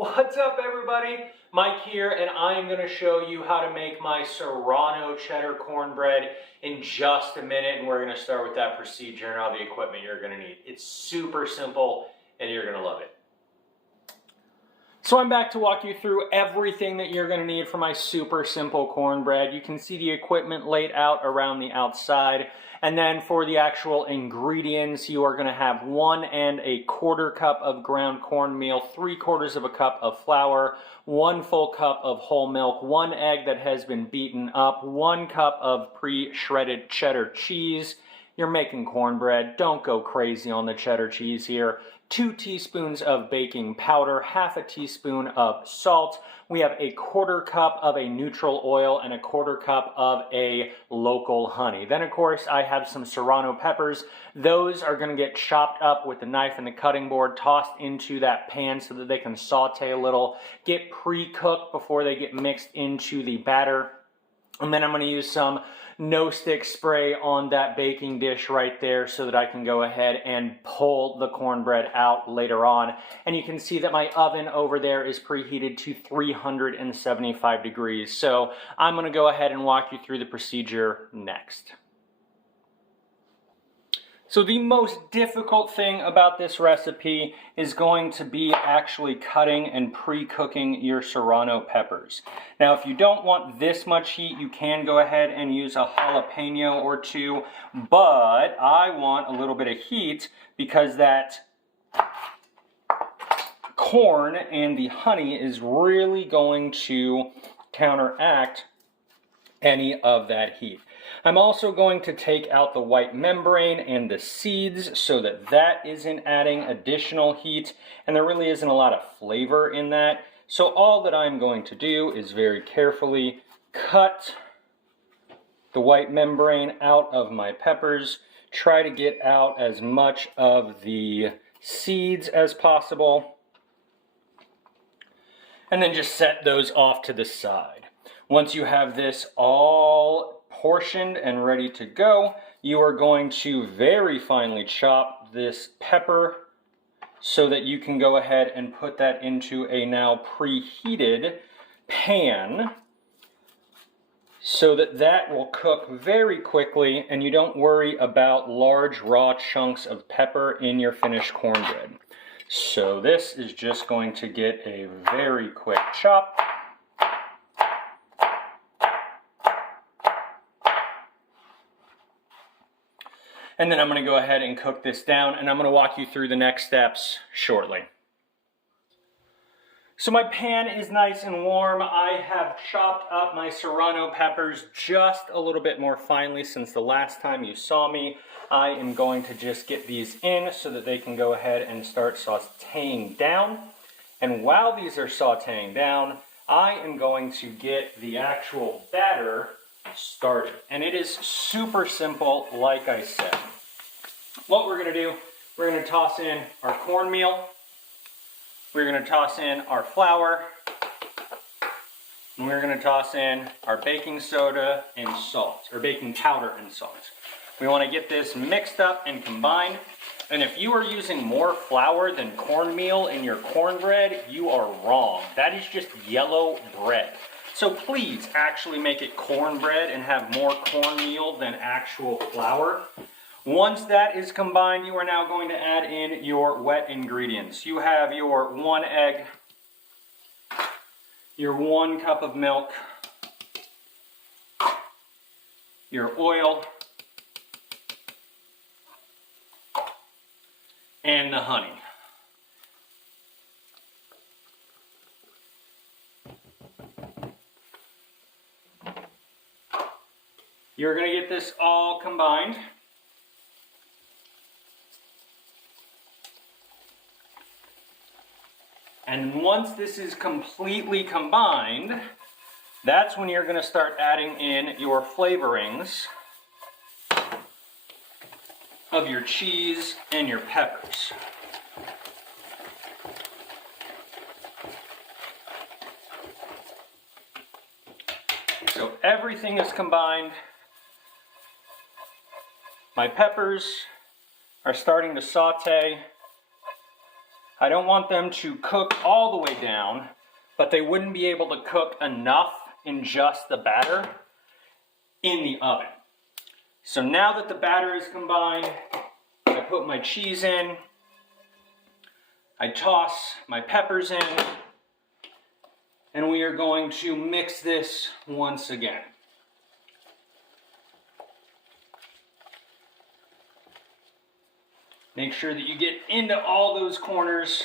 What's up, everybody? Mike here, and I'm going to show you how to make my Serrano cheddar cornbread in just a minute, and we're going to start with that procedure and all the equipment you're going to need. It's super simple, and you're going to love it. So I'm back to walk you through everything that you're going to need for my super simple cornbread. You can see the equipment laid out around the outside. And then for the actual ingredients, you are going to have 1 1/4 cup of ground cornmeal, 3/4 of a cup of flour, 1 full cup of whole milk, 1 egg that has been beaten up, 1 cup of pre-shredded cheddar cheese. You're making cornbread, don't go crazy on the cheddar cheese here. 2 teaspoons of baking powder, 1/2 teaspoon of salt. We have 1/4 cup of a neutral oil and 1/4 cup of a local honey. Then of course I have some Serrano peppers. Those are going to get chopped up with the knife and the cutting board, tossed into that pan so that they can saute a little, get pre-cooked before they get mixed into the batter. And then I'm going to use some no-stick spray on that baking dish right there so that I can go ahead and pull the cornbread out later on. And you can see that my oven over there is preheated to 375 degrees. So I'm going to go ahead and walk you through the procedure next. So the most difficult thing about this recipe is going to be actually cutting and pre-cooking your Serrano peppers. Now, if you don't want this much heat, you can go ahead and use a jalapeno or 2, but I want a little bit of heat because that corn and the honey is really going to counteract any of that heat. I'm also going to take out the white membrane and the seeds so that that isn't adding additional heat, and there really isn't a lot of flavor in that. So all that I'm going to do is very carefully cut the white membrane out of my peppers, try to get out as much of the seeds as possible, and then just set those off to the side. Once you have this all portioned and ready to go, you are going to very finely chop this pepper so that you can go ahead and put that into a now preheated pan so that that will cook very quickly and you don't worry about large raw chunks of pepper in your finished cornbread. So this is just going to get a very quick chop. And then I'm going to go ahead and cook this down, and I'm going to walk you through the next steps shortly. So my pan is nice and warm. I have chopped up my Serrano peppers just a little bit more finely since the last time you saw me. I am going to just get these in so that they can go ahead and start sauteing down. And while these are sauteing down, I am going to get the actual batter started. And it is super simple, like I said. What we're going to do, we're going to toss in our cornmeal, we're going to toss in our flour, and we're going to toss in our baking soda and salt, or baking powder and salt. We want to get this mixed up and combined. And if you are using more flour than cornmeal in your cornbread, you are wrong. That is just yellow bread. So please actually make it cornbread and have more cornmeal than actual flour. Once that is combined, you are now going to add in your wet ingredients. You have your 1 egg, your 1 cup of milk, your oil, and the honey. You're going to get this all combined. And once this is completely combined, that's when you're going to start adding in your flavorings of your cheese and your peppers. So everything is combined. My peppers are starting to saute. I don't want them to cook all the way down, but they wouldn't be able to cook enough in just the batter in the oven. So now that the batter is combined, I put my cheese in, I toss my peppers in, and we are going to mix this once again. Make sure that you get into all those corners.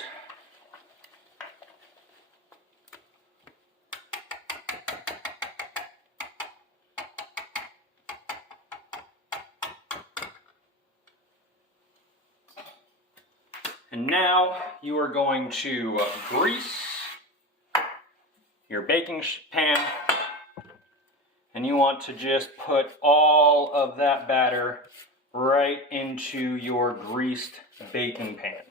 And now you are going to grease your baking pan, and you want to just put all of that batter right into your greased baking pan.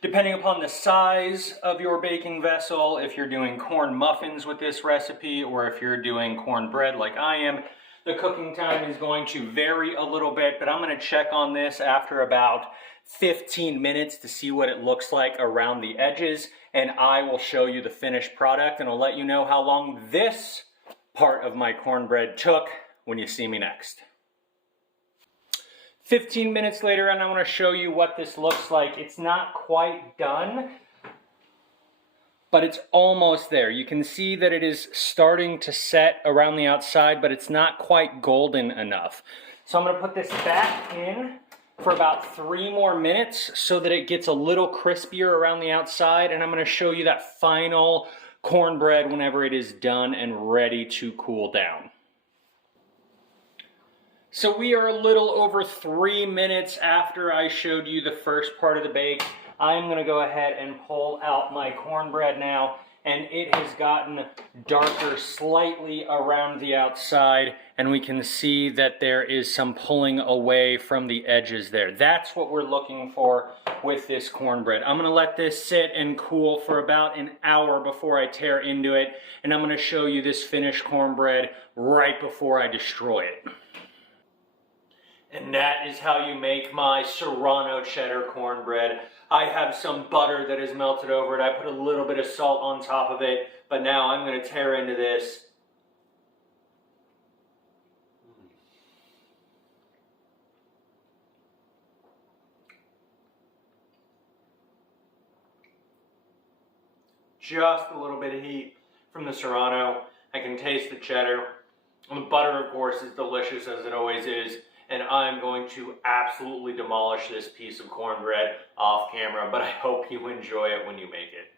Depending upon the size of your baking vessel, if you're doing corn muffins with this recipe, or if you're doing cornbread like I am, the cooking time is going to vary a little bit, but I'm going to check on this after about 15 minutes to see what it looks like around the edges, and I will show you the finished product, and I'll let you know how long this part of my cornbread took when you see me next. 15 minutes later, and I want to show you what this looks like. It's not quite done, but it's almost there. You can see that it is starting to set around the outside, but it's not quite golden enough. So I'm going to put this back in for about 3 more minutes so that it gets a little crispier around the outside, and I'm going to show you that final cornbread whenever it is done and ready to cool down. So we are a little over 3 minutes after I showed you the first part of the bake. I'm going to go ahead and pull out my cornbread now, and it has gotten darker slightly around the outside, and we can see that there is some pulling away from the edges there. That's what we're looking for with this cornbread. I'm going to let this sit and cool for about an hour before I tear into it, and I'm going to show you this finished cornbread right before I destroy it. And that is how you make my Serrano cheddar cornbread. I have some butter that is melted over it. I put a little bit of salt on top of it, but now I'm going to tear into this. Just a little bit of heat from the Serrano. I can taste the cheddar. And the butter, of course, is delicious as it always is. And I'm going to absolutely demolish this piece of cornbread off camera, but I hope you enjoy it when you make it.